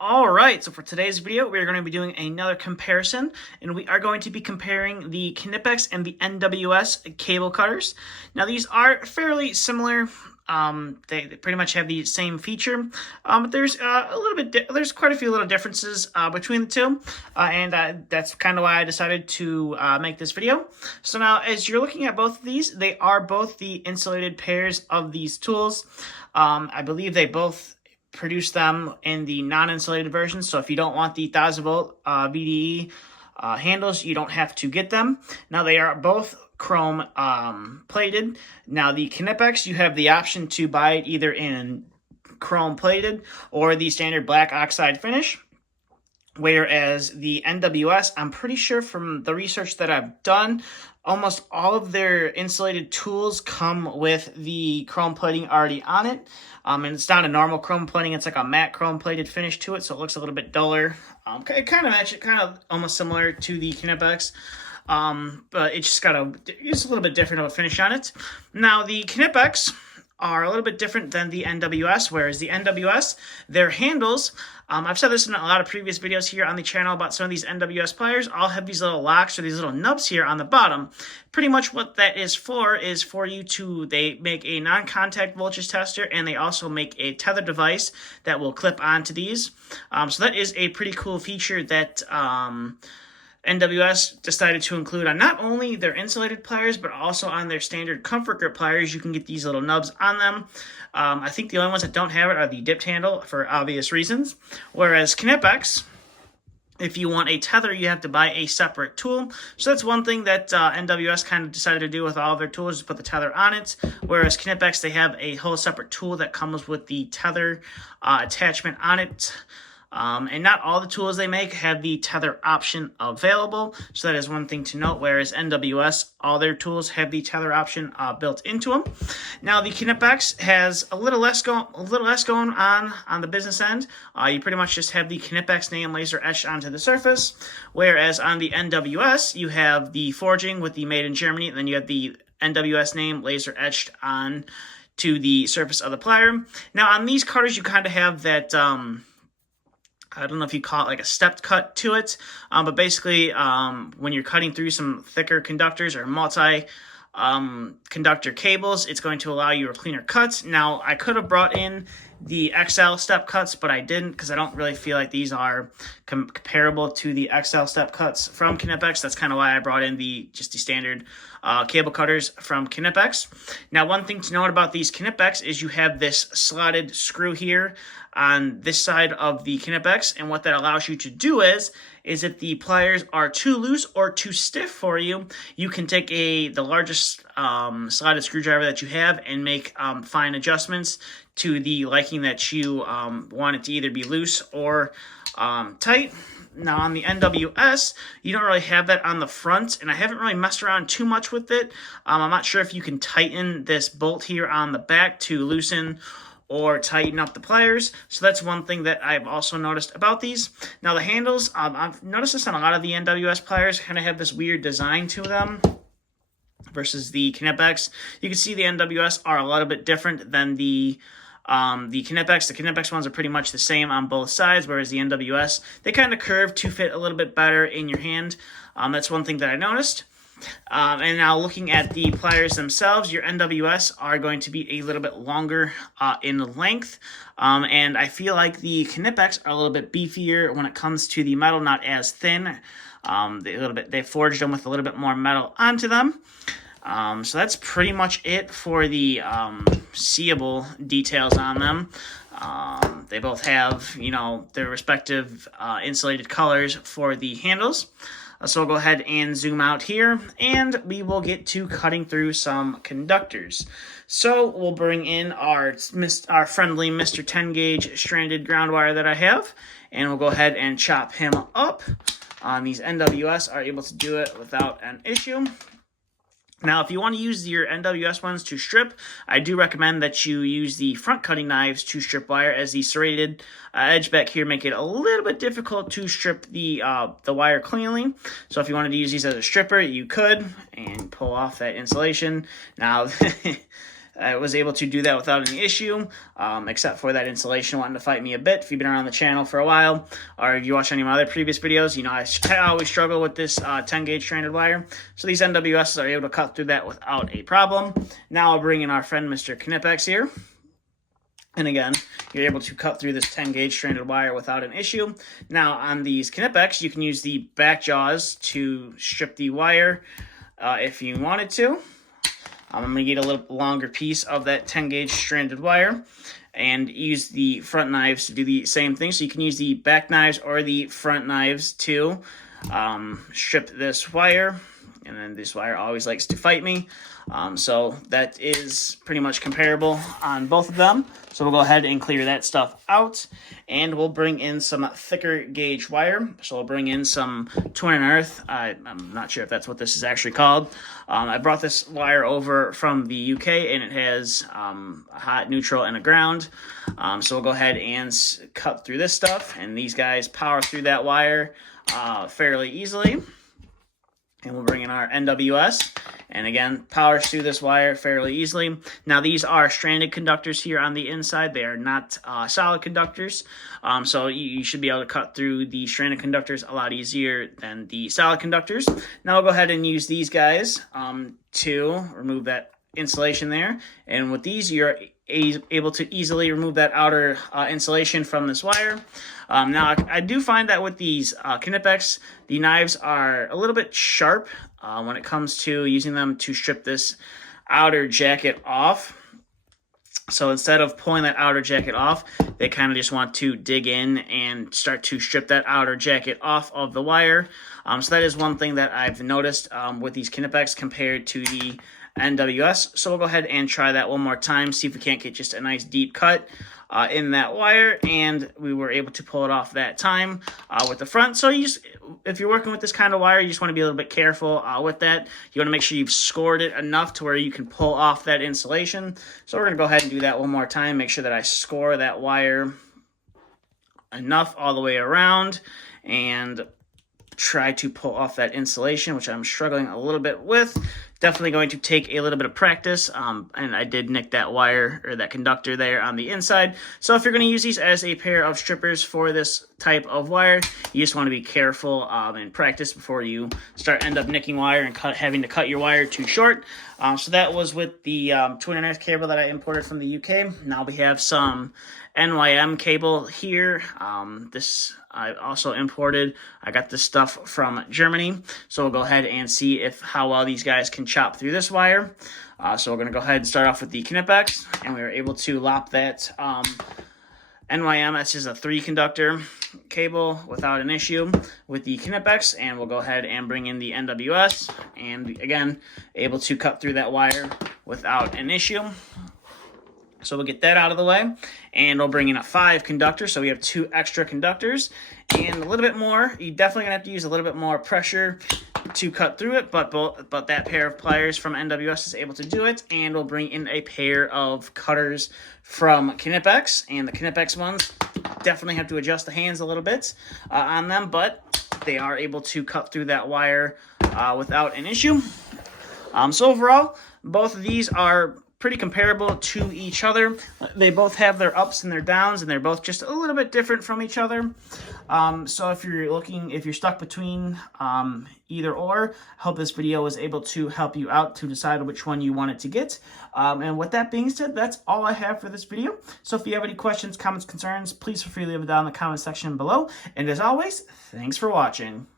All right, so for today's video, we are going to be doing another comparison, and we are going to be comparing the Knipex and the NWS cable cutters. Now, these are fairly similar. They pretty much have the same feature, but there's there's quite a few little differences between the two, and that's kind of why I decided to make this video. So now, as you're looking at both of these, they are both the insulated pairs of these tools. I believe they both produce them in the non-insulated version, so if you don't want the 1000 volt VDE handles, you don't have to get them. Now they are both chrome plated. Now the Knipex, you have the option to buy it either in chrome plated or the standard black oxide finish. Whereas the NWS, I'm pretty sure from the research that I've done, almost all of their insulated tools come with the chrome plating already on it. And it's not a normal chrome plating, it's like a matte chrome plated finish to it, so it looks a little bit duller. It kind of almost similar to the Knipex. But it's just it's a little bit different of a finish on it. Now the Knipex are a little bit different than the NWS, whereas the NWS, their handles, I've said this in a lot of previous videos here on the channel about some of these NWS pliers, all have these little locks or these little nubs here on the bottom. Pretty much what that is for you to, they make a non-contact voltage tester, and they also make a tether device that will clip onto these. So that is a pretty cool feature that NWS decided to include on not only their insulated pliers, but also on their standard comfort grip pliers. You can get these little nubs on them. I think the only ones that don't have it are the dipped handle for obvious reasons. Whereas Knipex, if you want a tether, you have to buy a separate tool. So that's one thing that NWS kind of decided to do with all of their tools, is put the tether on it. Whereas Knipex, they have a whole separate tool that comes with the tether attachment on it. And not all the tools they make have the tether option available, so that is one thing to note, whereas NWS, all their tools have the tether option built into them. Now, the Knipex has a little less going on the business end. You pretty much just have the Knipex name laser etched onto the surface, whereas on the NWS, you have the forging with the made in Germany, and then you have the NWS name laser etched on to the surface of the plier. Now, on these cutters, you kind of have that I don't know if you call it like a stepped cut to it, but basically when you're cutting through some thicker conductors or multi-conductor cables, it's going to allow you a cleaner cuts. Now, I could have brought in the XL step cuts, but I didn't because I don't really feel like these are comparable to the XL step cuts from Knipex. That's kind of why I brought in just the standard cable cutters from Knipex. Now, one thing to note about these Knipex is you have this slotted screw here on this side of the Knipex, and what that allows you to do is if the pliers are too loose or too stiff for you, you can take the largest slotted screwdriver that you have and make fine adjustments to the liking that you want it to either be loose or tight. Now, on the NWS, you don't really have that on the front, and I haven't really messed around too much with it. I'm not sure if you can tighten this bolt here on the back to loosen or tighten up the pliers. So that's one thing that I've also noticed about these. Now, the handles, I've noticed this on a lot of the NWS pliers, kind of have this weird design to them versus the Knipex. You can see the NWS are a little bit different than the Knipex. The Knipex ones are pretty much the same on both sides, whereas the NWS, they kind of curve to fit a little bit better in your hand. That's one thing that I noticed. And now looking at the pliers themselves, your NWS are going to be a little bit longer in length. And I feel like the Knipex are a little bit beefier when it comes to the metal, not as thin. They forged them with a little bit more metal onto them. So that's pretty much it for the seeable details on them. They both have, their respective insulated colors for the handles. So we'll go ahead and zoom out here, and we will get to cutting through some conductors. So we'll bring in our friendly Mr. 10 gauge stranded ground wire that I have, and we'll go ahead and chop him up. These NWS are able to do it without an issue. Now, if you want to use your NWS ones to strip, I do recommend that you use the front cutting knives to strip wire, as the serrated edge back here make it a little bit difficult to strip the wire cleanly. So if you wanted to use these as a stripper, you could, and pull off that insulation. Now, I was able to do that without any issue, except for that insulation wanting to fight me a bit. If you've been around the channel for a while, or if you watch any of my other previous videos, you know I always struggle with this 10 gauge stranded wire. So these NWSs are able to cut through that without a problem. Now I'll bring in our friend Mr. Knipex here. And again, you're able to cut through this 10 gauge stranded wire without an issue. Now on these Knipex, you can use the back jaws to strip the wire if you wanted to. I'm going to get a little longer piece of that 10 gauge stranded wire and use the front knives to do the same thing. So you can use the back knives or the front knives to strip this wire. And then this wire always likes to fight me. So that is pretty much comparable on both of them. So we'll go ahead and clear that stuff out. And we'll bring in some thicker gauge wire. So we'll bring in some twin and earth. I'm not sure if that's what this is actually called. I brought this wire over from the UK, and it has a hot, neutral, and a ground. So we'll go ahead and cut through this stuff. And these guys power through that wire fairly easily. And we'll bring in our NWS, and again, powers through this wire fairly easily. Now, these are stranded conductors here on the inside. They are not solid conductors, so you should be able to cut through the stranded conductors a lot easier than the solid conductors. Now, I'll go ahead and use these guys to remove that insulation there, and with these, you're able to easily remove that outer insulation from this wire. Now, I do find that with these Knipex, the knives are a little bit sharp when it comes to using them to strip this outer jacket off. So instead of pulling that outer jacket off, they kind of just want to dig in and start to strip that outer jacket off of the wire. So that is one thing that I've noticed with these Knipex compared to the NWS. So we'll go ahead and try that one more time, see if we can't get just a nice deep cut in that wire, and we were able to pull it off that time with the front. So if you're working with this kind of wire, you just want to be a little bit careful with that. You want to make sure you've scored it enough to where you can pull off that insulation. So we're going to go ahead and do that one more time, make sure that I score that wire enough all the way around, and try to pull off that insulation, which I'm struggling a little bit with. Definitely going to take a little bit of practice, and I did nick that wire, or that conductor there on the inside. So if you're going to use these as a pair of strippers for this type of wire, you just want to be careful and practice before you end up nicking wire and having to cut your wire too short. So that was with the twin and earth cable that I imported from the UK. Now we have some NYM cable here. This I also imported. I got this stuff from Germany. So we'll go ahead and see how well these guys can chop through this wire. So we're going to go ahead and start off with the Knipex, and we were able to lop that NYM, that's just a 3-conductor cable without an issue with the Knipex, and we'll go ahead and bring in the NWS, and again, able to cut through that wire without an issue. So we'll get that out of the way, and we'll bring in a 5-conductor, so we have 2 extra conductors, and a little bit more. You're definitely going to have to use a little bit more pressure to cut through it, but that pair of pliers from NWS is able to do it, and we'll bring in a pair of cutters from Knipex, and the Knipex ones definitely have to adjust the hands a little bit on them, but they are able to cut through that wire without an issue. So overall, both of these are pretty comparable to each other. They both have their ups and their downs, and they're both just a little bit different from each other. So if you're stuck between either or, I hope this video was able to help you out to decide which one you wanted to get. And with that being said, that's all I have for this video. So if you have any questions, comments, concerns, please feel free to leave it down in the comment section below. And as always, thanks for watching.